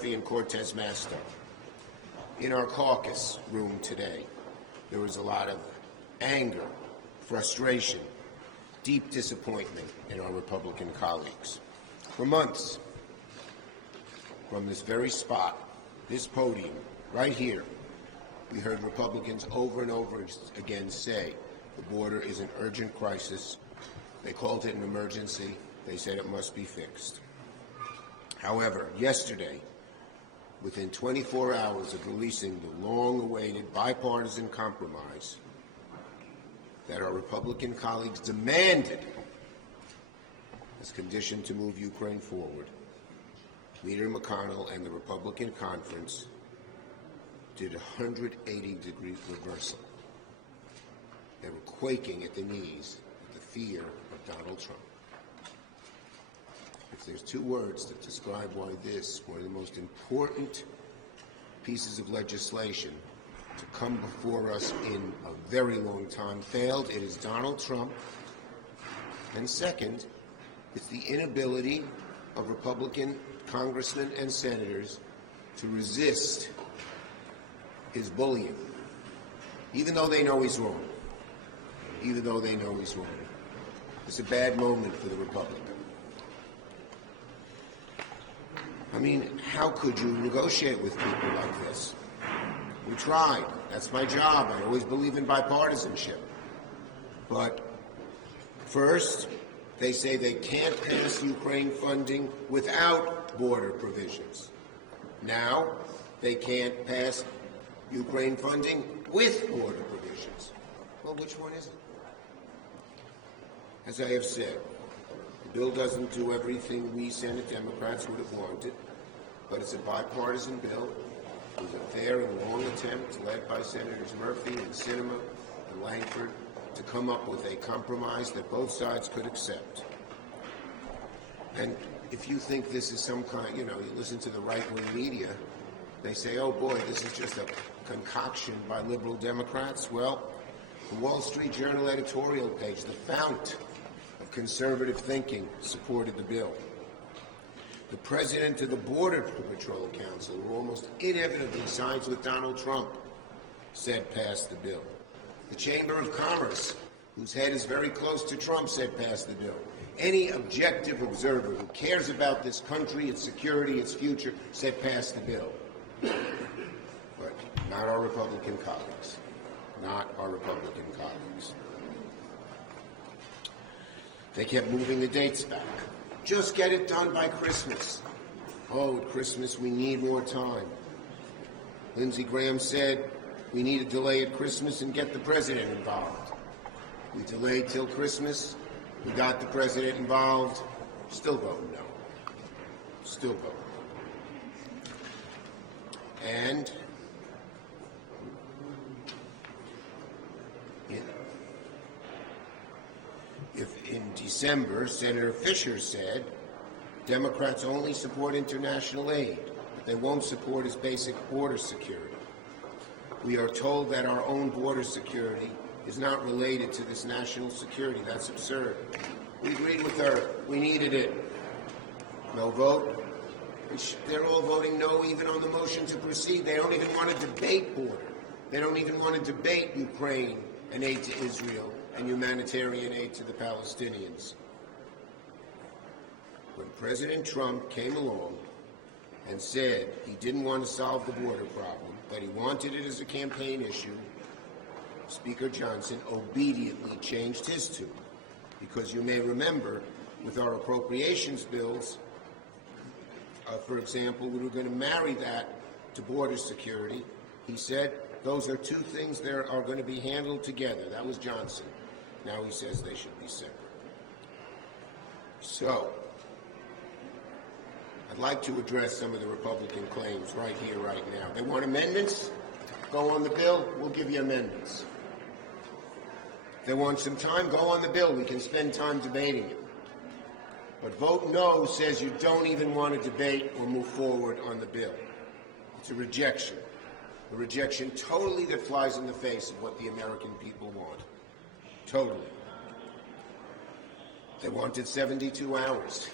Murphy and Cortez Masto. In our caucus room today, there was a lot of anger, frustration, deep disappointment in our Republican colleagues. For months, from this very spot, this podium, right here, we heard Republicans over and over again say the border is an urgent crisis. They called it an emergency. They said it must be fixed. However, yesterday, within 24 hours of releasing the long-awaited bipartisan compromise that our Republican colleagues demanded as condition to move Ukraine forward, Leader McConnell and the Republican conference did a 180-degree reversal. They were quaking at the knees at the fear of Donald Trump. If there's two words that describe why this, one of the most important pieces of legislation to come before us in a very long time, failed, it is Donald Trump. And second, it's the inability of Republican congressmen and senators to resist his bullying, even though they know he's wrong. Even though they know he's wrong. It's a bad moment for the Republic. I mean, how could you negotiate with people like this? We tried. That's my job. I always believe in bipartisanship. But first, they say they can't pass Ukraine funding without border provisions. Now, they can't pass Ukraine funding with border provisions. Well, which one is it? As I have said, the bill doesn't do everything we Senate Democrats would have wanted, but it's a bipartisan bill. It was a fair and long attempt led by Senators Murphy and Sinema and Langford to come up with a compromise that both sides could accept. And if you think this is some kind, you listen to the right-wing media, they say, oh boy, this is just a concoction by liberal Democrats. Well, the Wall Street Journal editorial page, the fount of conservative thinking, supported the bill. The president of the Border Patrol Council, who almost inevitably sides with Donald Trump, said pass the bill. The Chamber of Commerce, whose head is very close to Trump, said pass the bill. Any objective observer who cares about this country, its security, its future, said pass the bill. But not our Republican colleagues. Not our Republican colleagues. They kept moving the dates back. Just get it done by Christmas. Oh, at Christmas we need more time. Lindsey Graham said we need a delay at Christmas and get the president involved. We delayed till Christmas. We got the president involved. Still voting no. Still voting. And if in December, Senator Fisher said Democrats only support international aid, but they won't support his basic border security. We are told that our own border security is not related to this national security. That's absurd. We agreed with her. We needed it. No vote. They're all voting no even on the motion to proceed. They don't even want to debate border. They don't even want to debate Ukraine and aid to Israel and humanitarian aid to the Palestinians. When President Trump came along and said he didn't want to solve the border problem, that he wanted it as a campaign issue, Speaker Johnson obediently changed his tune. Because you may remember, with our appropriations bills, for example, we were going to marry that to border security. He said those are two things that are going to be handled together. That was Johnson. Now he says they should be separate. So, I'd like to address some of the Republican claims right here, right now. They want amendments? Go on the bill. We'll give you amendments. If they want some time, go on the bill. We can spend time debating it. But vote no says you don't even want to debate or move forward on the bill. It's a rejection. A rejection totally that flies in the face of what the American people want. Totally. They wanted 72 hours.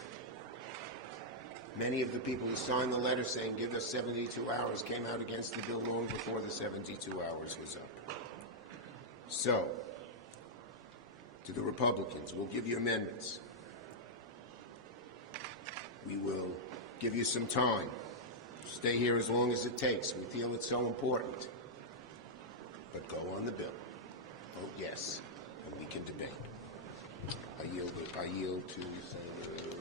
Many of the people who signed the letter saying give us 72 hours came out against the bill long before the 72 hours was up. So, to the Republicans, we'll give you amendments. We will give you some time. Stay here as long as it takes. We feel it's so important. But go on the bill. Vote yes, and we can debate. I yield to Senator